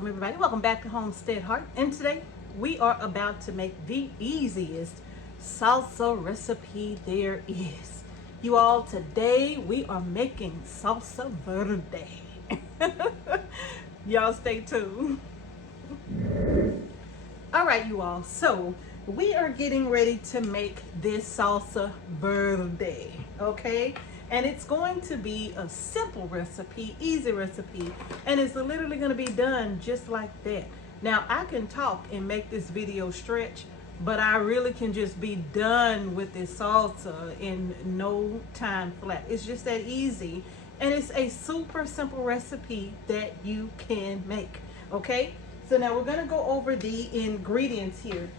Welcome everybody, welcome back to Homestead Heart. And today we are about to make the easiest salsa recipe there is. You all, today we are making salsa verde. Y'all stay tuned. All right, you all, so we are getting ready to make this salsa verde, okay? And it's going to be a simple recipe, easy recipe, and it's literally going to be done just like that. Now, I can talk and make this video stretch, but I really can just be done with this salsa in no time flat. It's just that easy, and it's a super simple recipe that you can make, okay? So now we're going to go over the ingredients here.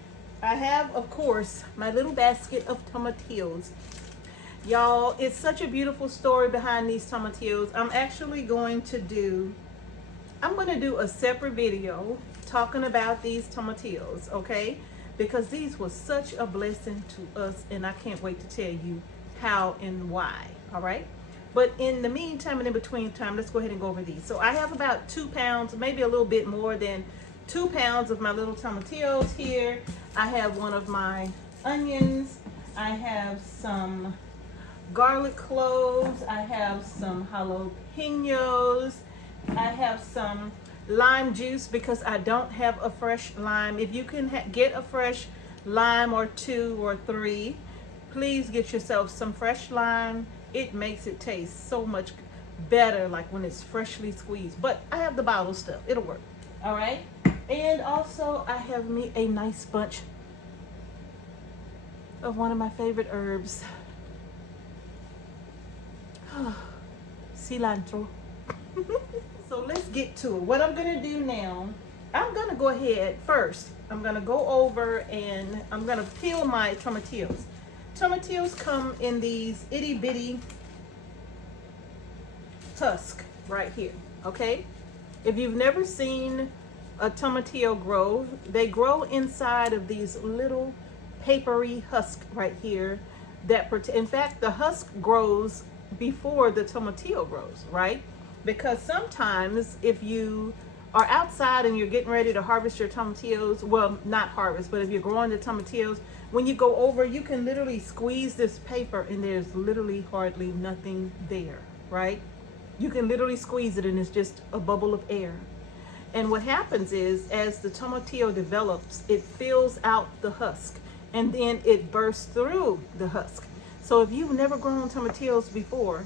I have, of course, my little basket of tomatillos. Y'all, it's such a beautiful story behind these tomatillos. I'm going to do a separate video talking about these tomatillos, okay? Because these were such a blessing to us, and I can't wait to tell you how and why, all right? But in the meantime and in between time, let's go ahead and go over these. So I have about 2 pounds, maybe a little bit more than 2 pounds of my little tomatillos here. I have one of my onions. I have some garlic cloves. I have some jalapenos. I have some lime juice because I don't have a fresh lime. If you can get a fresh lime or 2 or 3, please get yourself some fresh lime. It makes it taste so much better, like when it's freshly squeezed. But I have the bottle stuff, it'll work. All right, and also I have me a nice bunch of one of my favorite herbs, cilantro. So let's get to it. What I'm gonna do now, I'm gonna go ahead first. I'm gonna go over and I'm gonna peel my tomatillos. Tomatillos come in these itty bitty husk right here, okay? If you've never seen a tomatillo grow, they grow inside of these little papery husk right here in fact, the husk grows before the tomatillo grows, right? Because sometimes if you are outside and you're getting ready to harvest your tomatillos, well, not harvest, but if you're growing the tomatillos, when you go over, you can literally squeeze this paper and there's literally hardly nothing there, right? You can literally squeeze it and it's just a bubble of air. And what happens is, as the tomatillo develops, it fills out the husk and then it bursts through the husk. So if you've never grown tomatillos before,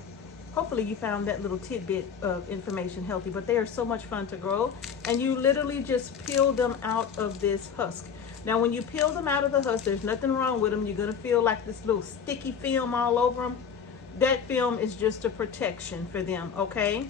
hopefully you found that little tidbit of information healthy, but they are so much fun to grow. And you literally just peel them out of this husk. Now, when you peel them out of the husk, there's nothing wrong with them. You're gonna feel like this little sticky film all over them. That film is just a protection for them, okay?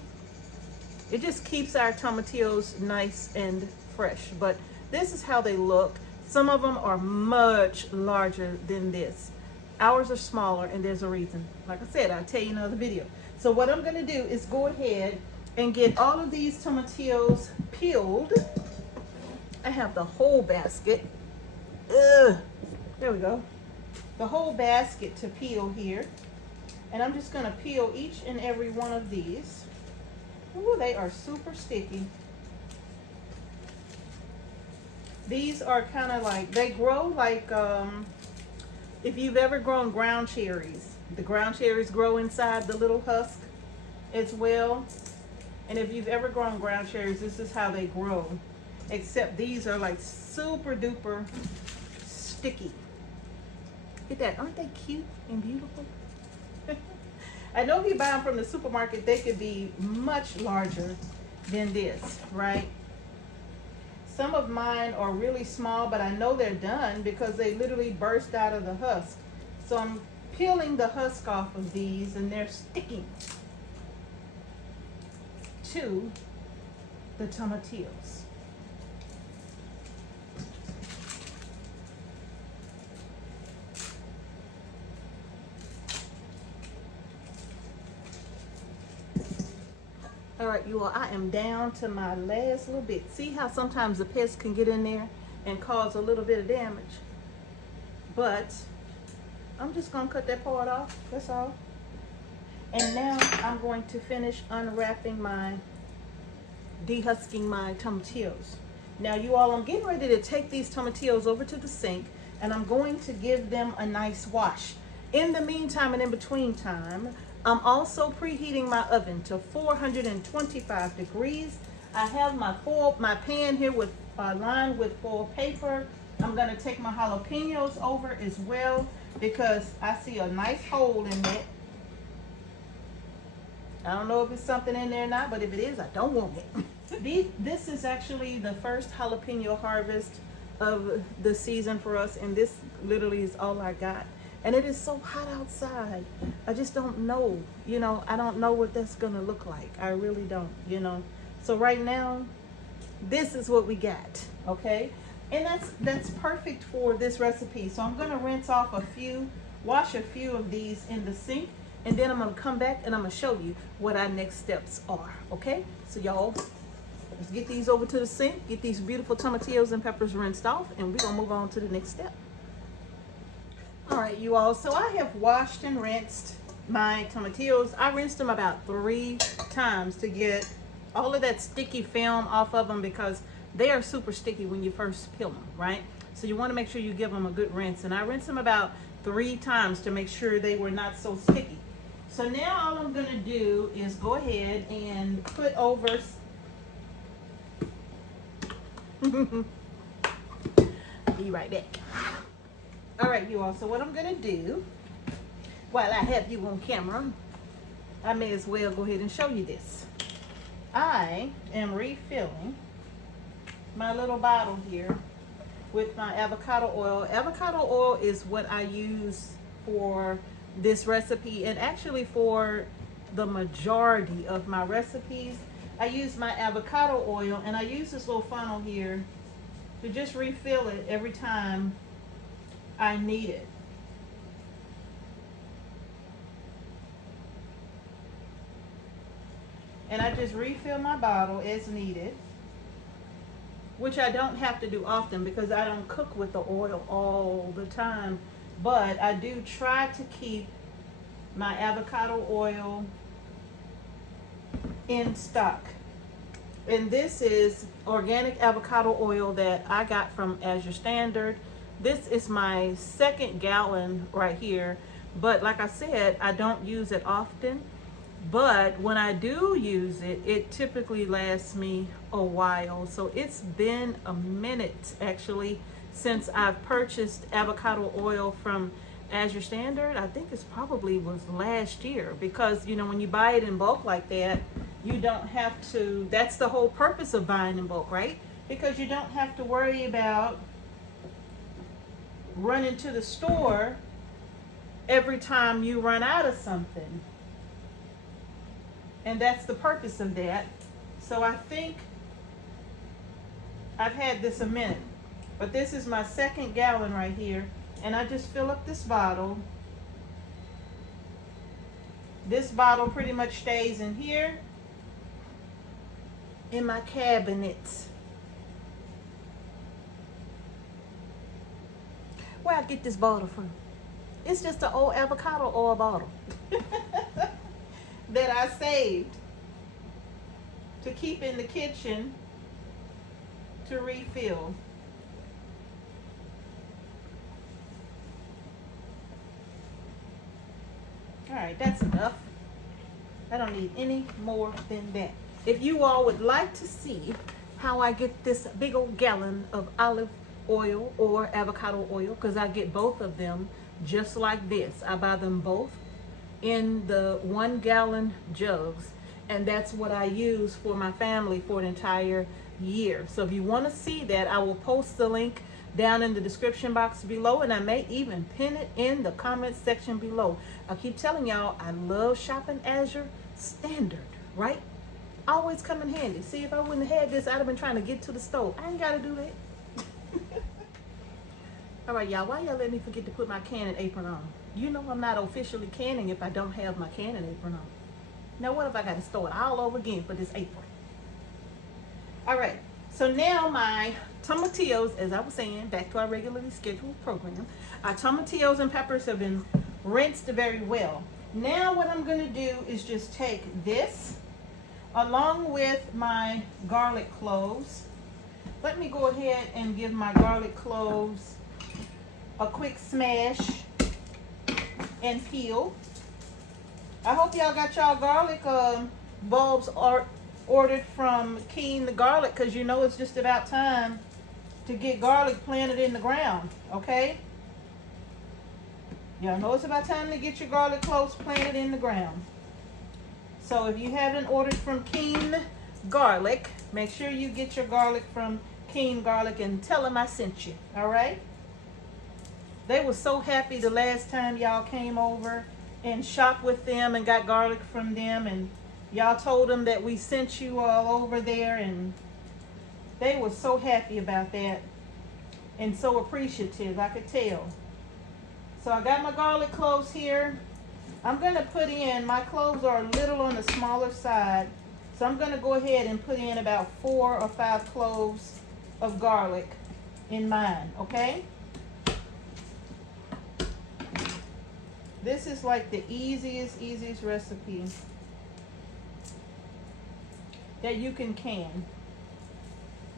It just keeps our tomatillos nice and fresh. But this is how they look. Some of them are much larger than this. Ours are smaller, and there's a reason. Like I said, I'll tell you in another video. So what I'm gonna do is go ahead and get all of these tomatillos peeled. I have the whole basket. There we go. The whole basket to peel here. And I'm just gonna peel each and every one of these. Ooh, they are super sticky. These are kind of like, they grow like, if you've ever grown ground cherries, the ground cherries grow inside the little husk as well. And if you've ever grown ground cherries, this is how they grow. Except these are like super duper sticky. Look at that, aren't they cute and beautiful? I know if you buy them from the supermarket, they could be much larger than this, right? Some of mine are really small, but I know they're done because they literally burst out of the husk. So I'm peeling the husk off of these, and they're sticking to the tomatillos. All right, you all, I am down to my last little bit. See how sometimes the pests can get in there and cause a little bit of damage? But I'm just gonna cut that part off, that's all. And now I'm going to finish unwrapping my dehusking my tomatillos. Now you all, I'm getting ready to take these tomatillos over to the sink, and I'm going to give them a nice wash. In the meantime and in between time, I'm also preheating my oven to 425 degrees. I have my pan here with lined with foil paper. I'm gonna take my jalapenos over as well because I see a nice hole in it. I don't know if it's something in there or not, but if it is, I don't want it. This is actually the first jalapeno harvest of the season for us, and this literally is all I got. And it is so hot outside. I just don't know, you know, I don't know what that's gonna look like. I really don't, you know. So right now, this is what we got, okay? And that's perfect for this recipe. So I'm gonna rinse off wash a few of these in the sink, and then I'm gonna come back and I'm gonna show you what our next steps are, okay? So y'all, let's get these over to the sink, get these beautiful tomatillos and peppers rinsed off, and we're gonna move on to the next step. All right, you all, so I have washed and rinsed my tomatillos. I rinsed them about 3 times to get all of that sticky film off of them because they are super sticky when you first peel them, right? So you want to make sure you give them a good rinse. And I rinsed them about 3 times to make sure they were not so sticky. So now all I'm going to do is go ahead and put over... Be right back. All right, you all, so what I'm going to do, while I have you on camera, I may as well go ahead and show you this. I am refilling my little bottle here with my avocado oil. Avocado oil is what I use for this recipe, and actually for the majority of my recipes, I use my avocado oil, and I use this little funnel here to just refill it every time I need it. And I just refill my bottle as needed, which I don't have to do often because I don't cook with the oil all the time, but I do try to keep my avocado oil in stock. And this is organic avocado oil that I got from Azure Standard. This is my 2nd gallon right here, but like I said, I don't use it often. But when I do use it, it typically lasts me a while. So it's been a minute actually since I've purchased avocado oil from Azure Standard. I think it's probably was last year, because you know, when you buy it in bulk like that, you don't have to, that's the whole purpose of buying in bulk, right? Because you don't have to worry about running to the store every time you run out of something. And that's the purpose of that. So I think I've had this a minute, but this is my 2nd gallon right here. And I just fill up this bottle. This bottle pretty much stays in here in my cabinet. Where I get this bottle from? It's just an old avocado oil bottle that I saved to keep in the kitchen to refill. All right, that's enough. I don't need any more than that. If you all would like to see how I get this big old gallon of olive oil or avocado oil, because I get both of them just like this. I buy them both in the 1 gallon jugs, and that's what I use for my family for an entire year. So if you want to see that, I will post the link down in the description box below, and I may even pin it in the comment section below. I keep telling y'all, I love shopping Azure Standard, right? Always come in handy. See, if I wouldn't have had this, I'd have been trying to get to the stove. I ain't got to do that. All right, y'all, why y'all let me forget to put my canning apron on? You know I'm not officially canning if I don't have my canning apron on. Now what if I got to start all over again for this apron? All right, so now my tomatillos, as I was saying, back to our regularly scheduled program, our tomatillos and peppers have been rinsed very well. Now what I'm going to do is just take this along with my garlic cloves. Let me go ahead and give my garlic cloves a quick smash and peel. I hope y'all got y'all garlic bulbs ordered from Keen the Garlic, because you know it's just about time to get garlic planted in the ground, okay? Y'all know it's about time to get your garlic cloves planted in the ground. So if you haven't ordered from Keen Garlic, make sure you get your garlic from Keen Garlic and tell them I sent you, all right? They were so happy the last time y'all came over and shopped with them and got garlic from them, and y'all told them that we sent you all over there, and they were so happy about that and so appreciative, I could tell. So I got my garlic cloves here. I'm going to put in, my cloves are a little on the smaller side, so I'm going to go ahead and put in about 4 or 5 cloves of garlic in mine, okay? This is like the easiest recipe that you can.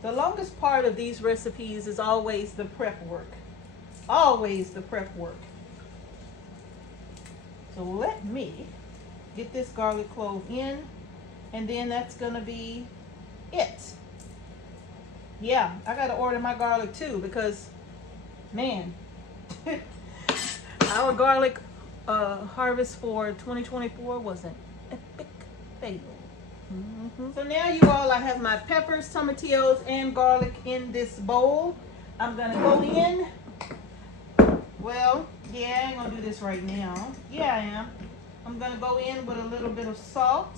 The longest part of these recipes is always the prep work. Always the prep work. So let me get this garlic clove in, and then that's gonna be it. Yeah, I gotta order my garlic too, because man, our garlic harvest for 2024 was an epic fail. So now you all, I have my peppers, tomatillos, and garlic in this bowl. I'm gonna go in. Well, yeah, I'm gonna do this right now. Yeah, I am. I'm gonna go in with a little bit of salt.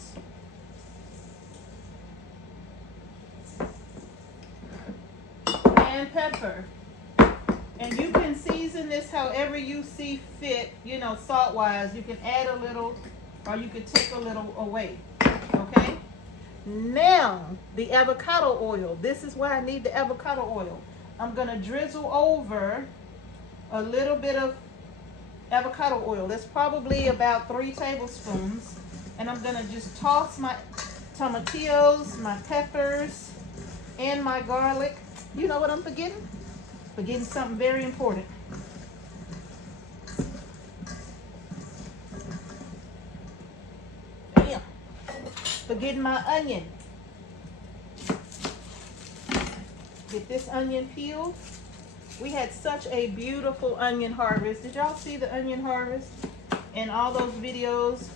And pepper. And you can season this however you see fit, you know, salt-wise. You can add a little, or you could take a little away, okay? Now, the avocado oil. This is why I need the avocado oil. I'm gonna drizzle over a little bit of avocado oil. That's probably about 3 tablespoons. And I'm gonna just toss my tomatillos, my peppers, and my garlic. You know what I'm forgetting? Forgetting something very important. Damn. Forgetting my onion. Get this onion peeled. We had such a beautiful onion harvest. Did y'all see the onion harvest? And all those videos,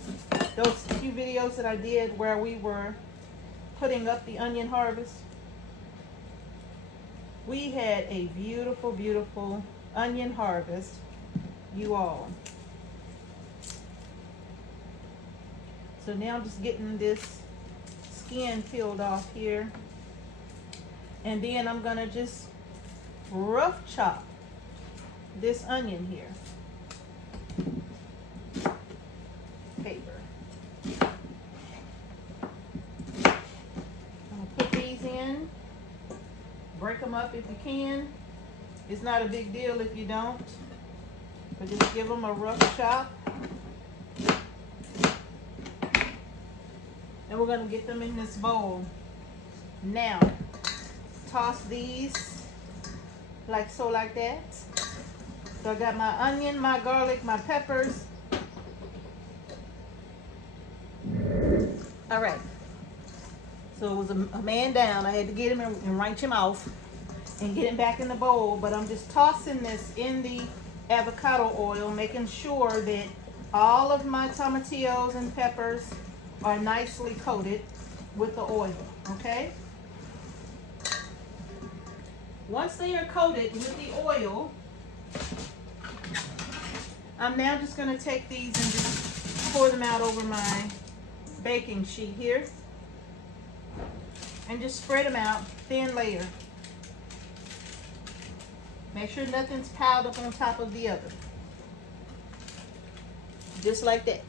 those few videos that I did where we were putting up the onion harvest? We had a beautiful, beautiful onion harvest, you all. So now I'm just getting this skin peeled off here. And then I'm gonna just rough chop this onion here. Paper. I'm gonna put these in. Break them up if you can. It's not a big deal if you don't, but just give them a rough chop. And we're gonna get them in this bowl. Now, toss these like so, like that. So I got my onion, my garlic, my peppers. All right. So it was a man down. I had to get him and wrench him off and get him back in the bowl. But I'm just tossing this in the avocado oil, making sure that all of my tomatillos and peppers are nicely coated with the oil, okay? Once they are coated with the oil, I'm now just going to take these and just pour them out over my baking sheet here. And just spread them out, thin layer. Make sure nothing's piled up on top of the other. Just like that.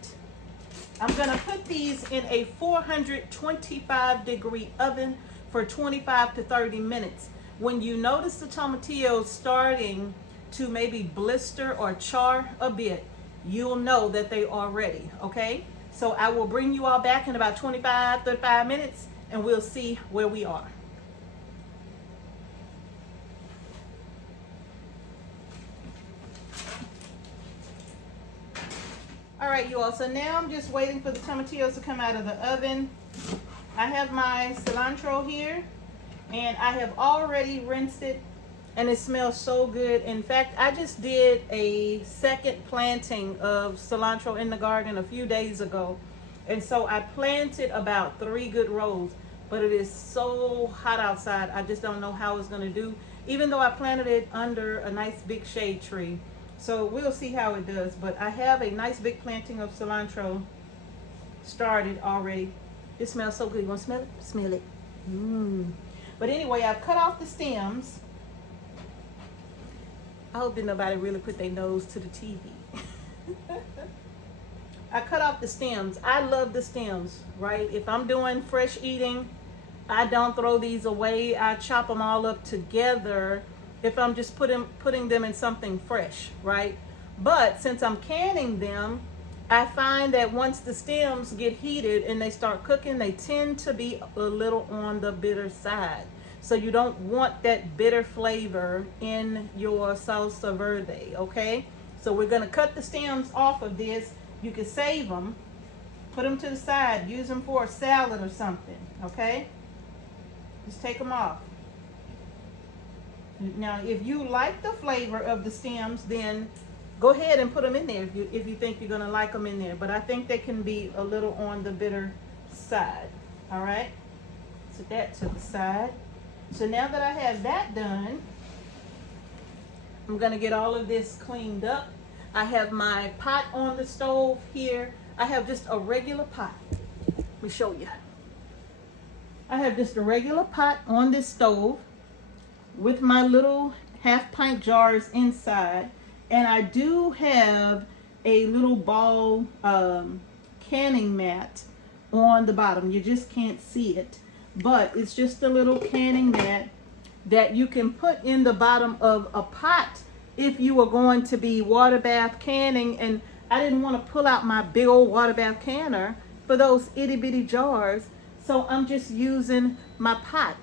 I'm gonna put these in a 425-degree oven for 25 to 30 minutes. When you notice the tomatillos starting to maybe blister or char a bit, you'll know that they are ready, okay? So I will bring you all back in about 25, 35 minutes, and we'll see where we are. All right, you all, so now I'm just waiting for the tomatillos to come out of the oven. I have my cilantro here, and I have already rinsed it, and it smells so good. In fact, I just did a second planting of cilantro in the garden a few days ago, and so I planted about 3 good rows, but it is so hot outside, I just don't know how it's gonna do, even though I planted it under a nice big shade tree. So we'll see how it does, but I have a nice big planting of cilantro started already. It smells so good. You want to smell it? Smell it. But anyway, I've cut off the stems. I hope that nobody really put their nose to the TV. I cut off the stems. I love the stems, right? If I'm doing fresh eating, I don't throw these away. I chop them all up together if I'm just putting them in something fresh, right? But since I'm canning them, I find that once the stems get heated and they start cooking, they tend to be a little on the bitter side. So you don't want that bitter flavor in your salsa verde, okay? So we're gonna cut the stems off of this. You can save them, put them to the side, use them for a salad or something, okay? Just take them off. Now, if you like the flavor of the stems, then go ahead and put them in there if you think you're gonna like them in there. But I think they can be a little on the bitter side. All right, set that to the side. So now that I have that done, I'm gonna get all of this cleaned up. I have my pot on the stove here. I have just a regular pot. Let me show you. I have just a regular pot on this stove with my little half-pint jars inside, and I do have a little ball canning mat on the bottom. You just can't see it, but it's just a little canning mat that you can put in the bottom of a pot if you are going to be water bath canning. And I didn't want to pull out my big old water bath canner for those itty-bitty jars, so I'm just using my pot.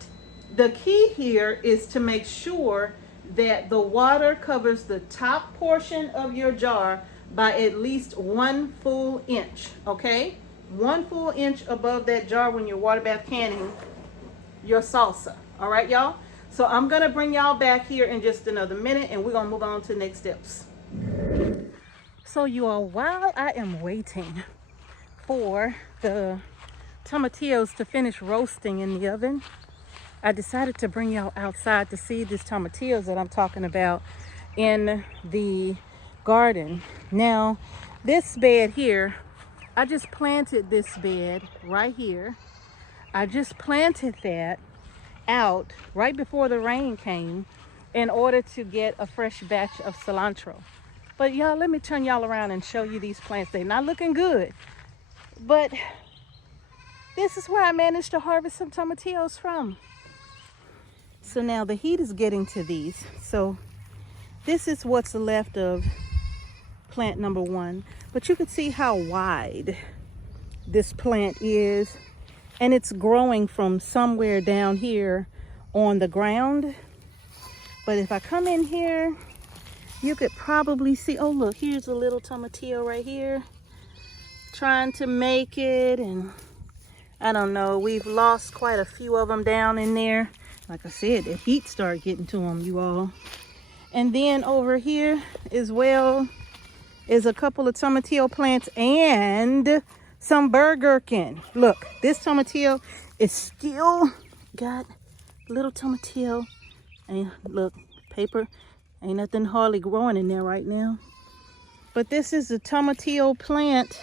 The key here is to make sure that the water covers the top portion of your jar by at least 1 full inch, okay? 1 full inch above that jar when you're water bath canning your salsa. All right, y'all? So I'm gonna bring y'all back here in just another minute, and we're gonna move on to the next steps. So you all, while I am waiting for the tomatillos to finish roasting in the oven, I decided to bring y'all outside to see these tomatillos that I'm talking about in the garden. Now, this bed here, I just planted this bed right here. I just planted that out right before the rain came in order to get a fresh batch of cilantro. But y'all, let me turn y'all around and show you these plants. They're not looking good, but this is where I managed to harvest some tomatillos from. So now the heat is getting to these. So this is what's left of plant number 1. But you can see how wide this plant is. And it's growing from somewhere down here on the ground. But if I come in here, you could probably see, oh look, here's a little tomatillo right here, trying to make it. And I don't know, we've lost quite a few of them down in there. Like I said, the heat started getting to them, you all. And then over here as well is a couple of tomatillo plants and some burgherkin. Look, this tomatillo is still got little tomatillo. And look, paper, ain't nothing hardly growing in there right now. But this is a tomatillo plant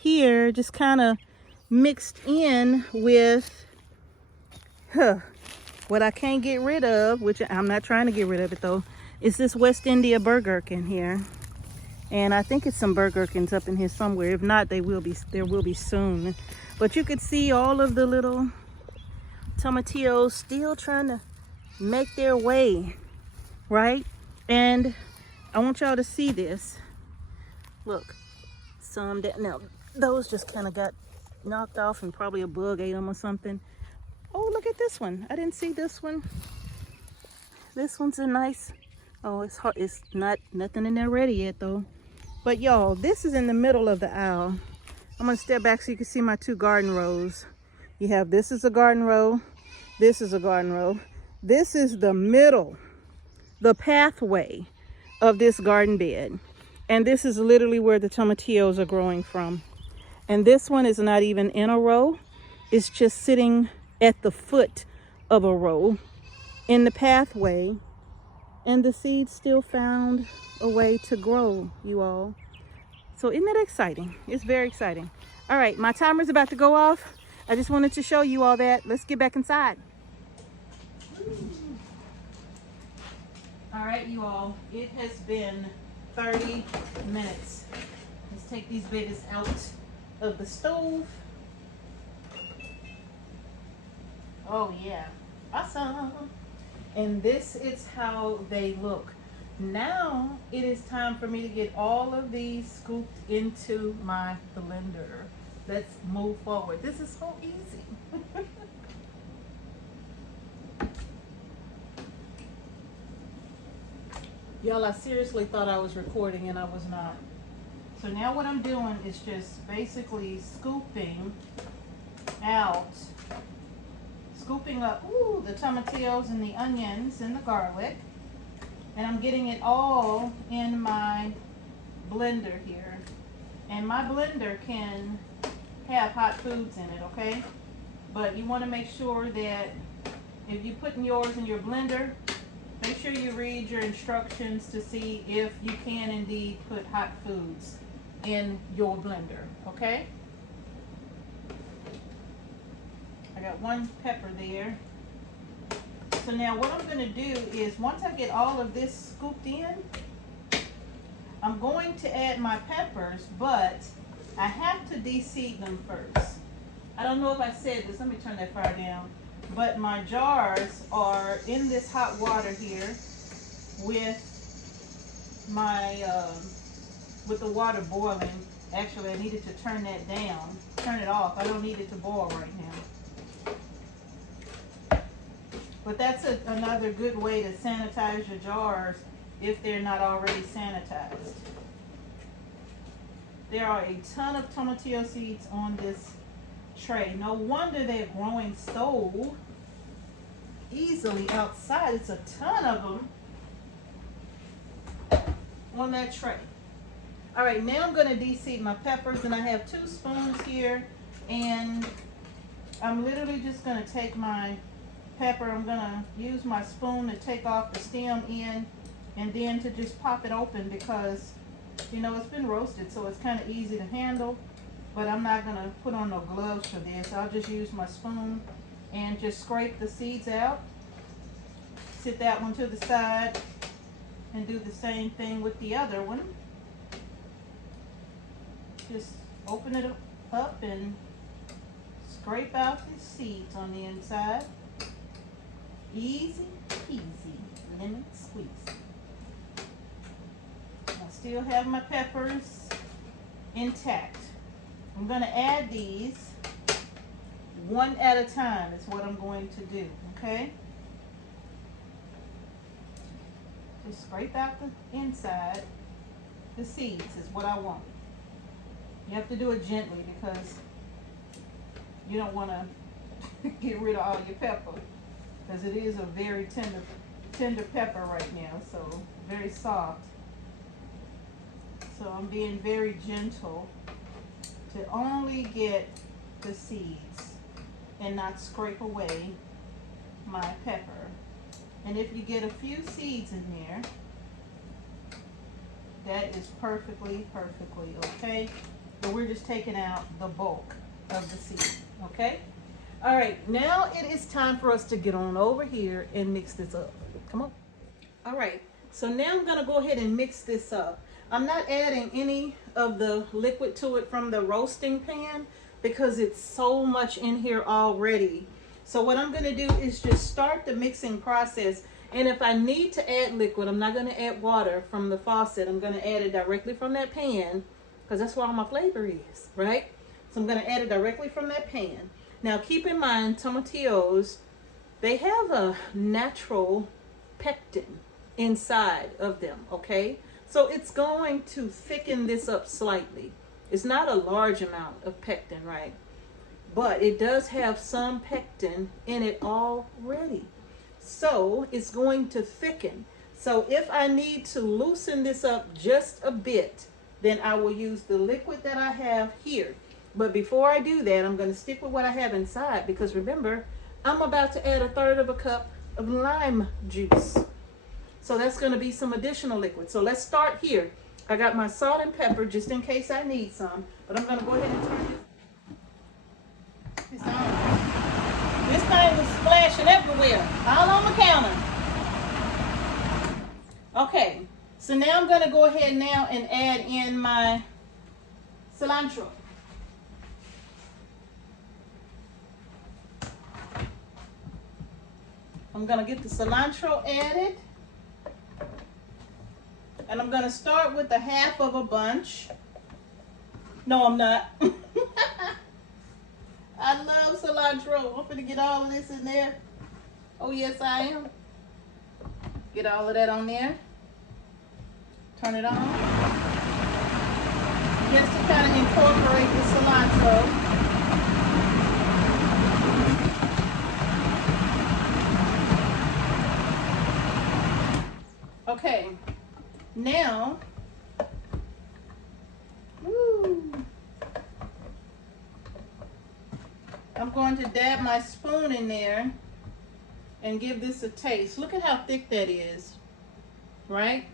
here, just kind of mixed in with what I can't get rid of, which I'm not trying to get rid of it though, is this West India burgherkin here. And I think it's some burgherkins up in here somewhere. If not, there will be soon. But you could see all of the little tomatillos still trying to make their way, right? And I want y'all to see this. Look, some that, now Those just kind of got knocked off and probably a bug ate them or something. Oh, look at this one. I didn't see this one. This one's a nice, oh, it's hard. It's not nothing in there ready yet though. But y'all, this is in the middle of the aisle. I'm gonna step back so you can see my two garden rows. You have, this is a garden row. This is a garden row. This is the middle, the pathway of this garden bed. And this is literally where the tomatillos are growing from. And this one is not even in a row. It's just sitting at the foot of a row in the pathway. And the seeds still found a way to grow, you all. So isn't that exciting? It's very exciting. All right, my timer's about to go off. I just wanted to show you all that. Let's get back inside. All right, you all, it has been 30 minutes. Let's take these babies out of the stove. Oh yeah, awesome. And this is how they look. Now it is time for me to get all of these scooped into my blender. Let's move forward. This is so easy. Y'all, I seriously thought I was recording and I was not. So now what I'm doing is just basically scooping up, the tomatillos and the onions and the garlic. And I'm getting it all in my blender here. And my blender can have hot foods in it, okay? But you want to make sure that if you're putting yours in your blender, make sure you read your instructions to see if you can indeed put hot foods in your blender, okay? I got one pepper there. So now what I'm going to do is, once I get all of this scooped in, I'm going to add my peppers, but I have to de-seed them first. I don't know if I said this. Let me turn that fire down. But my jars are in this hot water here with my with the water boiling. Actually, I needed to turn that down, turn it off. I don't need it to boil right now. But that's another good way to sanitize your jars if they're not already sanitized. There are a ton of tomatillo seeds on this tray. No wonder they're growing so easily outside. It's a ton of them on that tray. All right, now I'm going to de-seed my peppers, and I have 2 spoons here, and I'm literally just going to take my pepper. I'm going to use my spoon to take off the stem end and then to just pop it open, because you know it's been roasted, so it's kind of easy to handle. But I'm not going to put on no gloves for this. I'll just use my spoon and just scrape the seeds out. Sit that one to the side and do the same thing with the other one. Just open it up and scrape out the seeds on the inside. Easy peasy, lemon squeeze. I still have my peppers intact. I'm going to add these one at a time is what I'm going to do, okay? Just scrape out the inside. The seeds is what I want. You have to do it gently because you don't want to get rid of all your pepper, because it is a very tender pepper right now, so very soft. So I'm being very gentle to only get the seeds and not scrape away my pepper. And if you get a few seeds in there, that is perfectly okay. But we're just taking out the bulk of the seed, okay? All right, now it is time for us to get on over here and mix this up. Come on. All right, so now I'm gonna go ahead and mix this up. I'm not adding any of the liquid to it from the roasting pan because it's so much in here already. So what I'm gonna do is just start the mixing process. And if I need to add liquid, I'm not gonna add water from the faucet. I'm gonna add it directly from that pan, because that's where all my flavor is, right? So I'm gonna add it directly from that pan. Now keep in mind, tomatillos, they have a natural pectin inside of them, okay? So it's going to thicken this up slightly. It's not a large amount of pectin, right? But it does have some pectin in it already. So it's going to thicken. So if I need to loosen this up just a bit, then I will use the liquid that I have here. But before I do that, I'm going to stick with what I have inside, because remember, I'm about to add 1/3 of a cup of lime juice. So that's going to be some additional liquid. So let's start here. I got my salt and pepper just in case I need some, but I'm going to go ahead and turn this on. This thing was splashing everywhere, all on the counter. Okay, so now I'm going to go ahead now and add in my cilantro. I'm going to get the cilantro added. And I'm going to start with 1/2 of a bunch. No, I'm not. I love cilantro. I'm going to get all of this in there. Oh, yes, I am. Get all of that on there. Turn it on. Just to kind of incorporate the cilantro. Okay. Now, I'm going to dab my spoon in there and give this a taste. Look at how thick that is, right?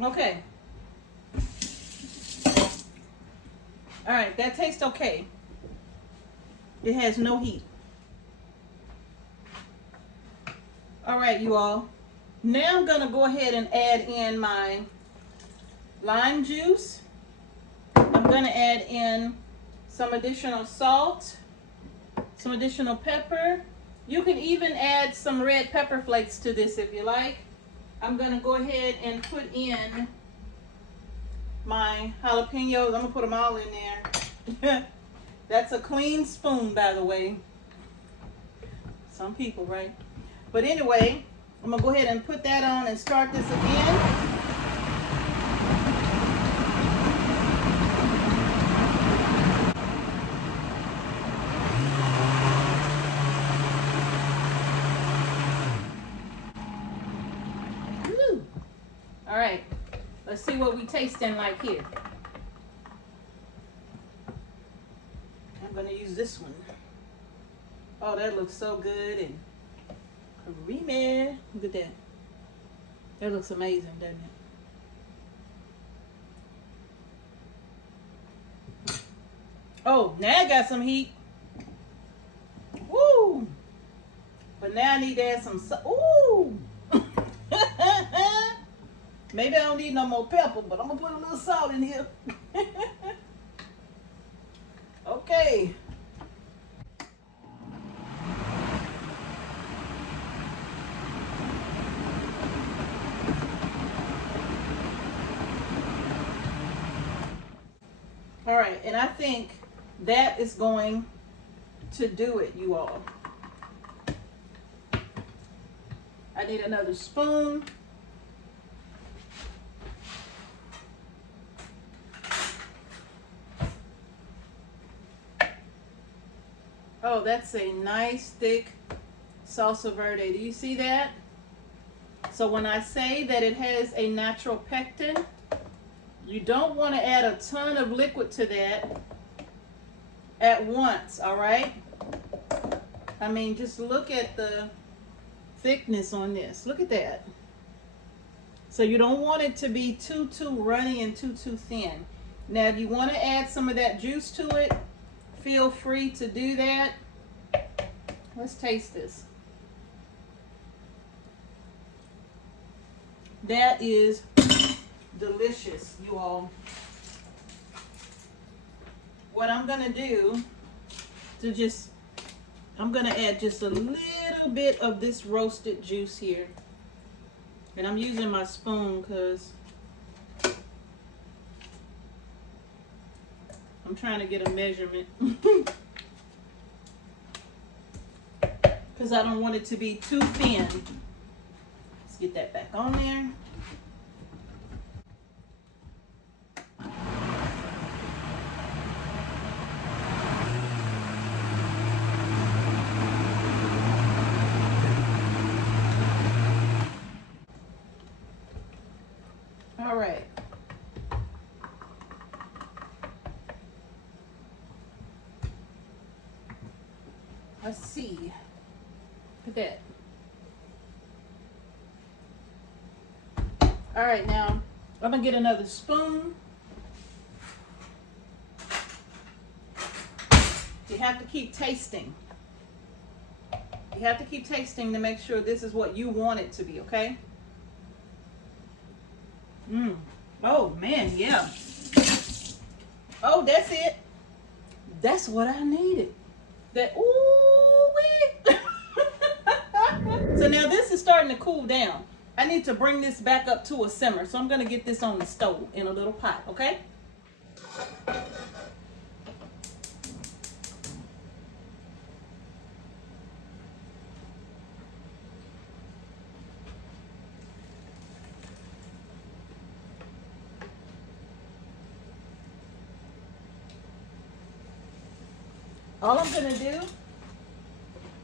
Okay. All right, that tastes okay. It has no heat. All right, you all. Now I'm going to go ahead and add in my lime juice. I'm going to add in some additional salt, some additional pepper. You can even add some red pepper flakes to this if you like. I'm going to go ahead and put in my jalapenos. I'm going to put them all in there. That's a clean spoon, by the way. Some people, right? But anyway, I'm going to go ahead and put that on and start this again. Woo. All right, let's see what we tasting like here. I'm going to use this one. Oh, that looks so good and creamy. Look at that. That looks amazing, doesn't it? Oh, now I got some heat. Woo! But now I need to add some salt. Ooh! Maybe I don't need no more pepper, but I'm going to put a little salt in here. Okay. All right, and I think that is going to do it, you all. I need another spoon. Oh, that's a nice thick salsa verde. Do you see that? So when I say that it has a natural pectin, you don't want to add a ton of liquid to that at once, all right? I mean, just look at the thickness on this. Look at that. So you don't want it to be too runny and too thin. Now, if you want to add some of that juice to it, feel free to do that. Let's taste this. That is delicious, you all. What I'm gonna do to I'm gonna add just a little little bit of this roasted juice here. And I'm using my spoon because I'm trying to get a measurement. Because I don't want it to be too thin. Let's get that back on there. All right. Let's see. Look at that. All right, now I'm gonna get another spoon. You have to keep tasting. You have to keep tasting to make sure this is what you want it to be, okay? Oh man, yeah. Oh, that's it. That's what I needed. That, ooh wee. So now this is starting to cool down. I need to bring this back up to a simmer. So I'm gonna get this on the stove in a little pot, okay? All I'm gonna do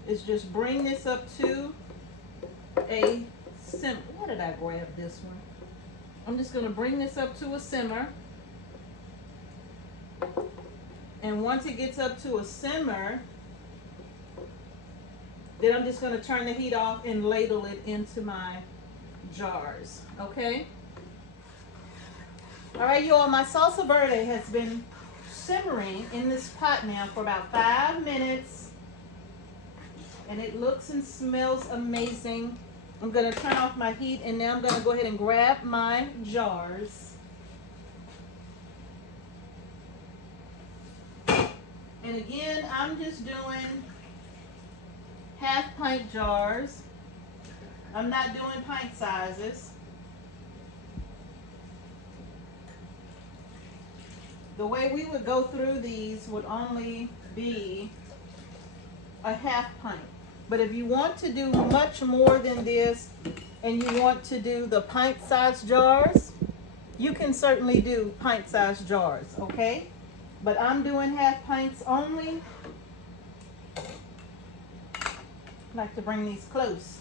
is just bring this up to a simmer. Why did I grab this one? I'm just gonna bring this up to a simmer. And once it gets up to a simmer, then I'm just gonna turn the heat off and ladle it into my jars, okay? All right, y'all, my salsa verde has been simmering in this pot now for about 5 minutes, and it looks and smells amazing. I'm going to turn off my heat, and now I'm going to go ahead and grab my jars. And again, I'm just doing half pint jars. I'm not doing pint sizes. The way we would go through these would only be a half pint. But if you want to do much more than this and you want to do the pint size jars, you can certainly do pint size jars, okay? But I'm doing half pints only. I like to bring these close.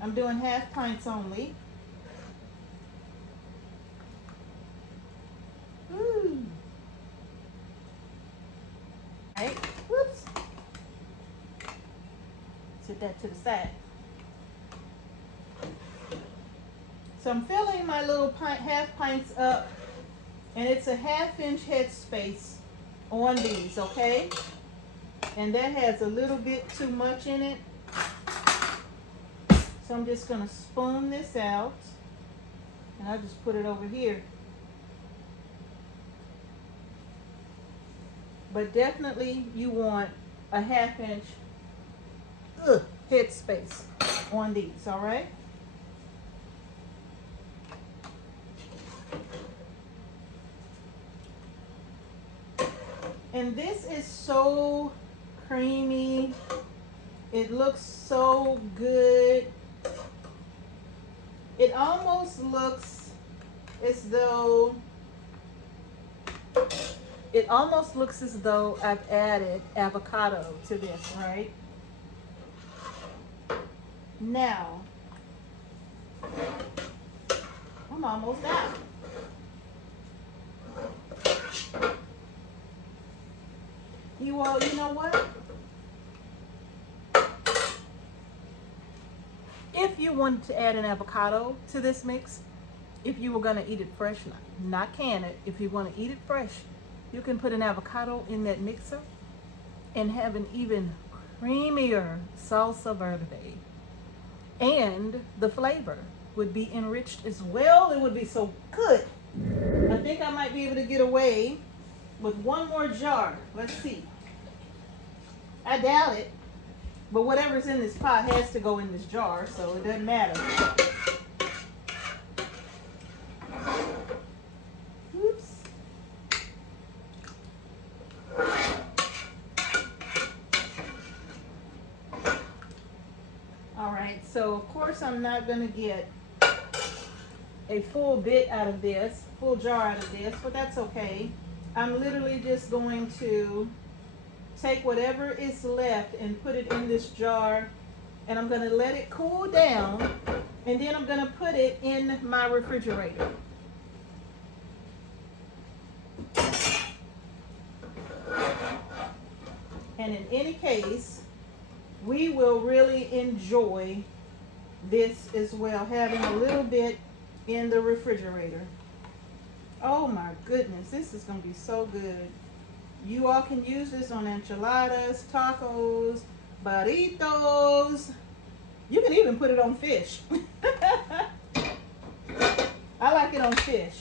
I'm doing half pints only. Ooh. Right, whoops. Set that to the side. So I'm filling my little half pints up, and it's a 1/2 inch head space on these, okay? And that has a little bit too much in it. So I'm just gonna spoon this out, and I'll just put it over here. But definitely you want a 1/2 inch head space on these, all right? And this is so creamy. It looks so good. It almost looks as though I've added avocado to this, right? Now, I'm almost out. You all, you know what? If you wanted to add an avocado to this mix, if you were going to eat it fresh, not can it, if you want to eat it fresh, you can put an avocado in that mixer and have an even creamier salsa verde. And the flavor would be enriched as well. It would be so good. I think I might be able to get away with one more jar. Let's see. I doubt it. But whatever's in this pot has to go in this jar, so it doesn't matter. Oops. All right, so of course I'm not gonna get a full bit out of this, full jar out of this, but that's okay. I'm literally just going to take whatever is left and put it in this jar, and I'm gonna let it cool down, and then I'm gonna put it in my refrigerator. And in any case, we will really enjoy this as well, having a little bit in the refrigerator. Oh my goodness, this is gonna be so good. You all can use this on enchiladas, tacos, burritos. You can even put it on fish. I like it on fish.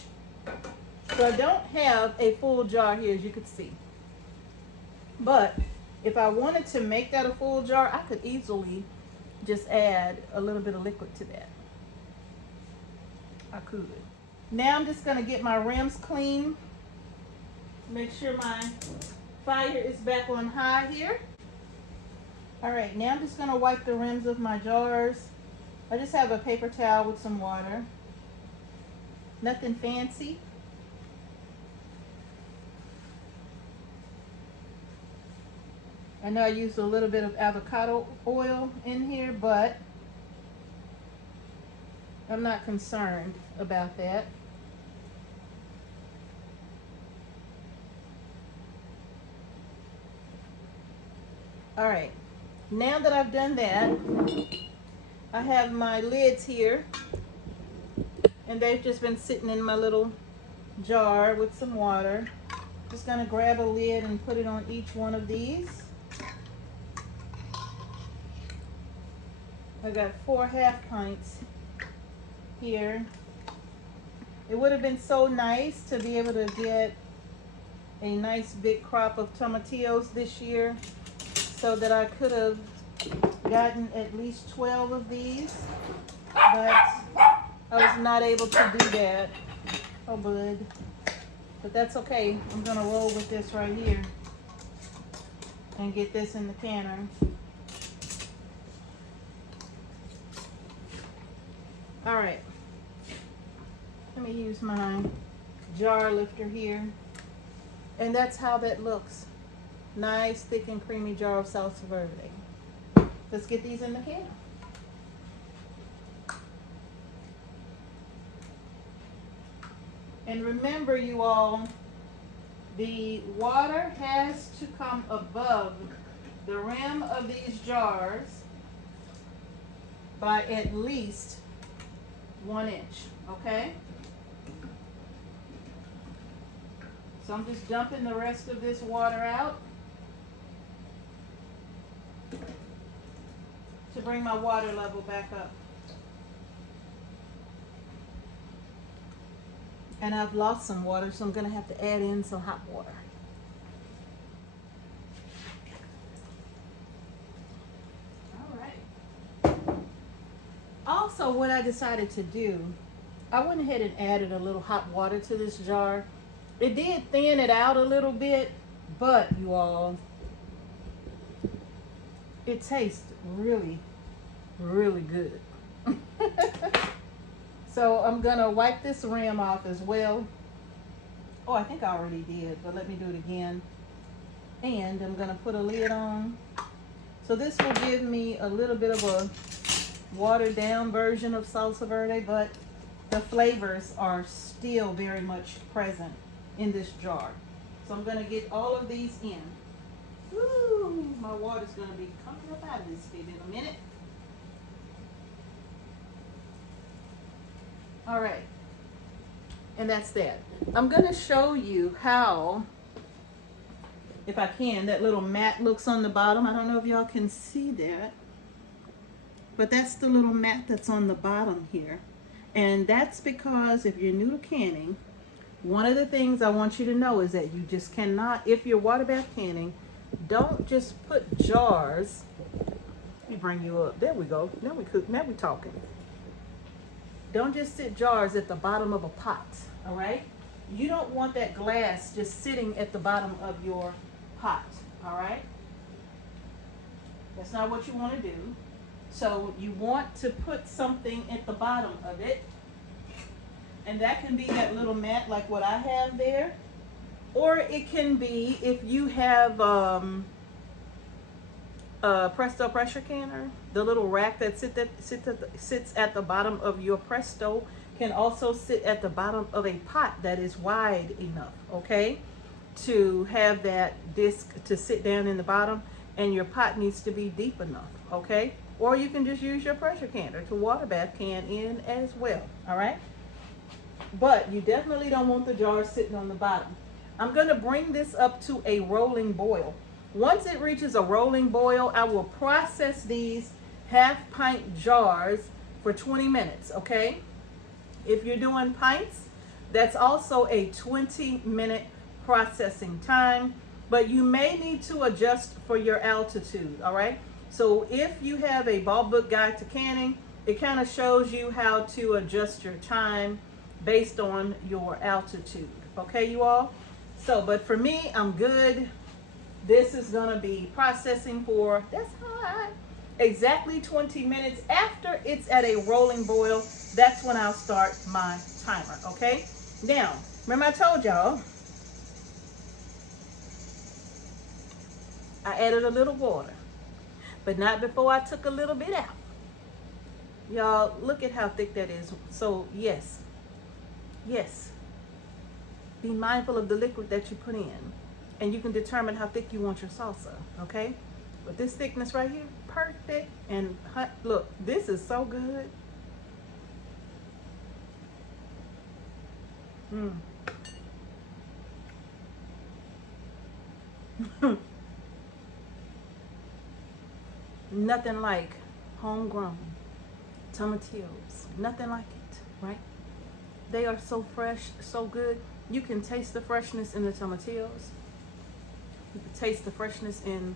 So I don't have a full jar here, as you can see. But if I wanted to make that a full jar, I could easily just add a little bit of liquid to that. I could. Now I'm just gonna get my rims clean. Make sure my fire is back on high here. All right, now I'm just gonna wipe the rims of my jars. I just have a paper towel with some water. Nothing fancy. I know I used a little bit of avocado oil in here, but I'm not concerned about that. All right, now that I've done that, I have my lids here, and they've just been sitting in my little jar with some water. Just gonna grab a lid and put it on each one of these. I got 4 half pints here. It would have been so nice to be able to get a nice big crop of tomatillos this year, so that I could have gotten at least 12 of these, but I was not able to do that. Oh, bud. But that's okay. I'm gonna roll with this right here and get this in the canner. All right, let me use my jar lifter here, and that's how that looks. Nice, thick and creamy jar of salsa verde. Let's get these in the can. And remember, you all, the water has to come above the rim of these jars by at least 1 inch, okay? So I'm just dumping the rest of this water out to bring my water level back up. And I've lost some water, so I'm gonna have to add in some hot water. All right. Also, what I decided to do, I went ahead and added a little hot water to this jar. It did thin it out a little bit, but you all, it tastes really, really good. So I'm gonna wipe this rim off as well. Oh, I think I already did, but let me do it again. And I'm gonna put a lid on. So this will give me a little bit of a watered down version of salsa verde, but the flavors are still very much present in this jar. So I'm gonna get all of these in. Woo, my water's gonna be coming up out of this baby in a minute. All right, and that's that. I'm gonna show you how, if I can, that little mat looks on the bottom. I don't know if y'all can see that, but that's the little mat that's on the bottom here. And that's because if you're new to canning, one of the things I want you to know is that you just cannot, if you're water bath canning, don't just put jars Let me bring you up. There we go. Now we cook. Now we talking. Don't just sit jars at the bottom of a pot. All right. You don't want that glass just sitting at the bottom of your pot. All right. That's not what you want to do. So you want to put something at the bottom of it. And that can be that little mat like what I have there. Or it can be if you have Presto pressure canner, the little rack that sits at the bottom of your Presto can also sit at the bottom of a pot that is wide enough, okay, to have that disc to sit down in the bottom, and your pot needs to be deep enough, okay? Or you can just use your pressure canner to water bath can in as well, all right? But you definitely don't want the jar sitting on the bottom. I'm gonna bring this up to a rolling boil. Once it reaches a rolling boil, I will process these half-pint jars for 20 minutes, okay? If you're doing pints, that's also a 20-minute processing time, but you may need to adjust for your altitude, all right? So if you have a Ball Book Guide to Canning, it kind of shows you how to adjust your time based on your altitude, okay, you all? So, but for me, I'm good. This is gonna be processing for, that's hot, exactly 20 minutes. After it's at a rolling boil, that's when I'll start my timer, okay? Now, remember I told y'all, I added a little water, but not before I took a little bit out. Y'all, look at how thick that is. So yes, be mindful of the liquid that you put in, and you can determine how thick you want your salsa, okay? But this thickness right here, perfect. And look, this is so good. Nothing like homegrown tomatillos. Nothing like it, right? They are so fresh, so good. You can taste the freshness in the tomatillos. You can taste the freshness in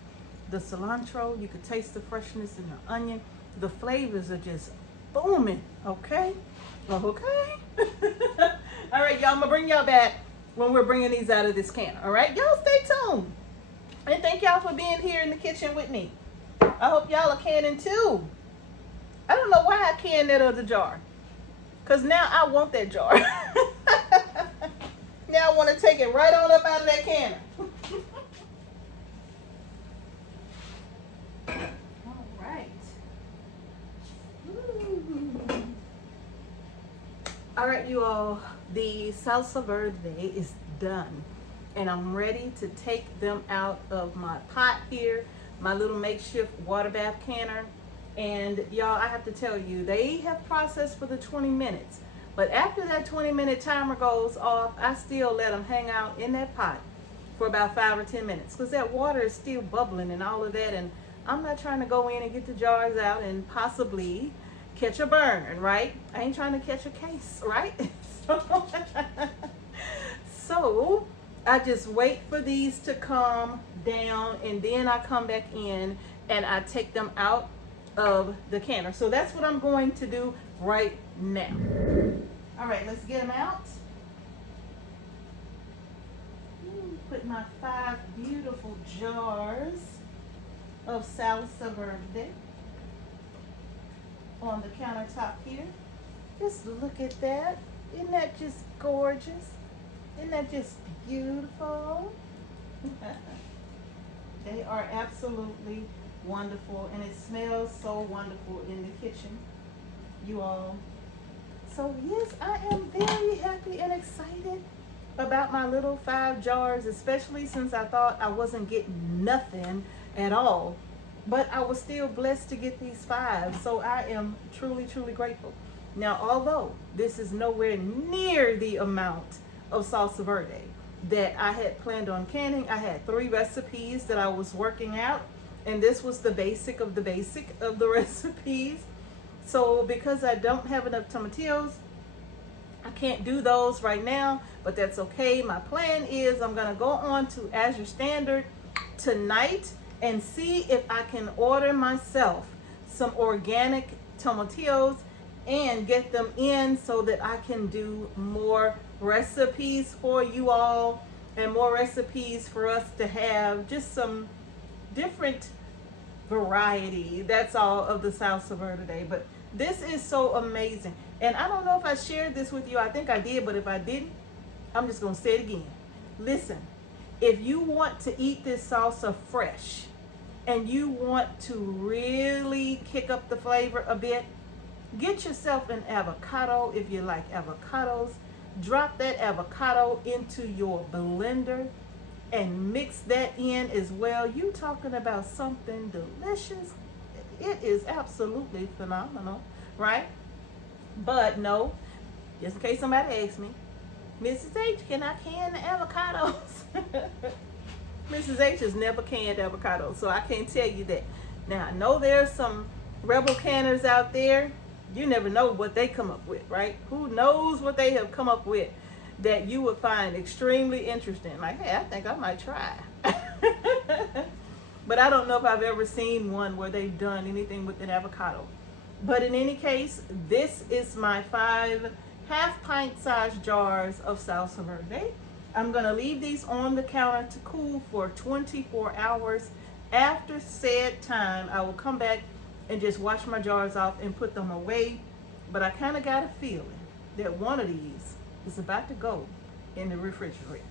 the cilantro. You can taste the freshness in the onion. The flavors are just booming, okay? Okay? All right, y'all, I'm gonna bring y'all back when we're bringing these out of this can, all right? Y'all stay tuned. And thank y'all for being here in the kitchen with me. I hope y'all are canning too. I don't know why I canned that other jar, because now I want that jar. Now I want to take it right on up out of that canner. All right. Ooh. All right, you all, the salsa verde is done, and I'm ready to take them out of my pot here, my little makeshift water bath canner. And y'all, I have to tell you, they have processed for the 20 minutes. But after that 20-minute timer goes off, I still let them hang out in that pot for about 5 or 10 minutes, because that water is still bubbling and all of that. And I'm not trying to go in and get the jars out and possibly catch a burn, right? I ain't trying to catch a case, right? So I just wait for these to calm down, and then I come back in and I take them out of the canner. So that's what I'm going to do right now. All right, let's get them out. Put my 5 beautiful jars of salsa verde on the countertop here. Just look at that. Isn't that just gorgeous? Isn't that just beautiful? They are absolutely wonderful, and it smells so wonderful in the kitchen, you all. So yes, I am very happy and excited about my little 5 jars, especially since I thought I wasn't getting nothing at all, but I was still blessed to get these 5. So I am truly, truly grateful. Now, although this is nowhere near the amount of salsa verde that I had planned on canning, I had 3 recipes that I was working out, and this was the basic of the basic of the recipes. So because I don't have enough tomatillos, I can't do those right now, but that's okay. My plan is I'm gonna go on to Azure Standard tonight and see if I can order myself some organic tomatillos and get them in so that I can do more recipes for you all and more recipes for us to have, just some different variety, that's all, of the salsa verde today. But this is so amazing, and I don't know if I shared this with you. I think I did, but if I didn't, I'm just gonna say it again. Listen, if you want to eat this salsa fresh and you want to really kick up the flavor a bit, get yourself an avocado. If you like avocados, drop that avocado into your blender and mix that in as well. You talking about something delicious. It is absolutely phenomenal, right? But no, just in case somebody asks me, Mrs. H, can I can the avocados? Mrs. H has never canned avocados, so I can't tell you that. Now, I know there's some rebel canners out there. You never know what they come up with, right? Who knows what they have come up with that you would find extremely interesting. Like, hey, I think I might try. But I don't know if I've ever seen one where they've done anything with an avocado. But in any case, this is my 5 half-pint size jars of salsa verde. I'm gonna leave these on the counter to cool for 24 hours. After said time, I will come back and just wash my jars off and put them away. But I kind of got a feeling that one of these is about to go in the refrigerator.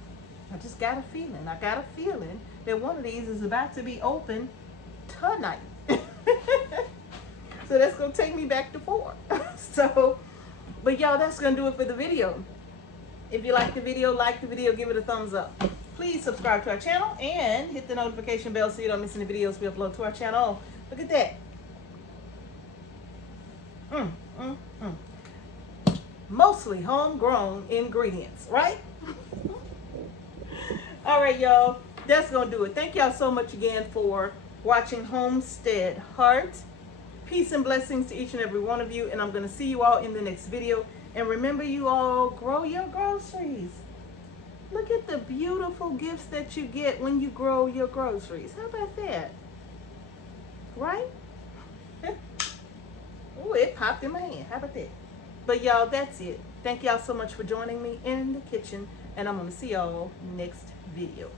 I just got a feeling. I got a feeling that one of these is about to be open tonight. So that's gonna take me back to 4. So, but y'all, that's gonna do it for the video. If you like the video, give it a thumbs up. Please subscribe to our channel and hit the notification bell so you don't miss any videos we upload to our channel. Look at that. Mostly homegrown ingredients, right? All right, y'all, that's gonna do it. Thank y'all so much again for watching Homestead Heart. Peace and blessings to each and every one of you, and I'm gonna see you all in the next video. And remember, you all, grow your groceries. Look at the beautiful gifts that you get when you grow your groceries. How about that? Right? Oh, it popped in my hand. How about that? But y'all, that's it. Thank y'all so much for joining me in the kitchen, and I'm gonna see y'all next video.